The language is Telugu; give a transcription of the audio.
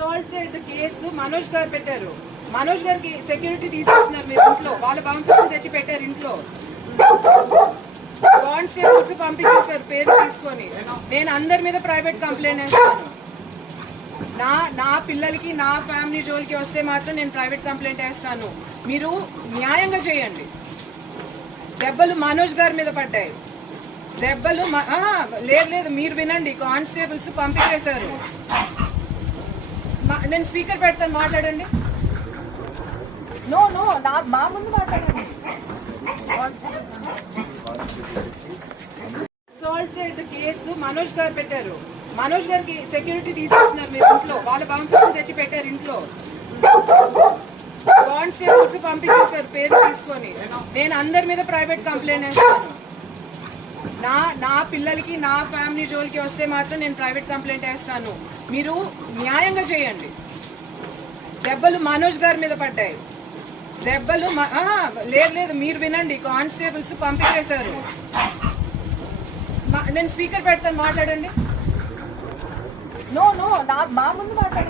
అసాల్టెడ్ కేసు మనోజ్ గారు పెట్టారు. మనోజ్ గారికి సెక్యూరిటీ తీసుకొస్తున్నారు మీరు ఇంట్లో. వాళ్ళ బౌన్సర్స్ తెచ్చి పెట్టారు ఇంట్లో. కానిస్టేబుల్స్ పంపించేశారు పేరు తీసుకొని. నేను అందరి మీద ప్రైవేట్ కంప్లైంట్ వేస్తాను. నా పిల్లలకి నా ఫ్యామిలీ జోలికి వస్తే మాత్రం నేను ప్రైవేట్ కంప్లైంట్ వేస్తాను. మీరు న్యాయంగా చేయండి. దెబ్బలు మనోజ్ గారి మీద పడ్డాయి. దెబ్బలు లేదు మీరు వినండి. కానిస్టేబుల్స్ పంపించేశారు. నేను స్పీకర్ పెడతాను, మాట్లాడండి. నో మా ముందు మాట్లాడండి. అసాల్టెడ్ కేసు మనోజ్ గారు పెట్టారు. మనోజ్ గారికి సెక్యూరిటీ తీసుకొస్తున్నారు మీరు ఇంట్లో. వాళ్ళ బౌన్సర్స్ తెచ్చి పెట్టారు ఇంట్లో. కానిస్టేబుల్స్ పంపించేశారు పేరు తీసుకొని. నేను అందరి మీద ప్రైవేట్ కంప్లైంట్ వేస్తాను. నా పిల్లలకి నా ఫ్యామిలీ జోలికి వస్తే మాత్రం నేను ప్రైవేట్ కంప్లైంట్ వేస్తాను. మీరు న్యాయంగా చేయండి. దెబ్బలు మనోజ్ గారి మీద పడ్డాయి. దెబ్బలు లేదు మీరు వినండి. కానిస్టేబుల్స్ పంపించేశారు. నేను స్పీకర్ పెడతాను, మాట్లాడండి. నో మా ముందు మాట్లాడండి.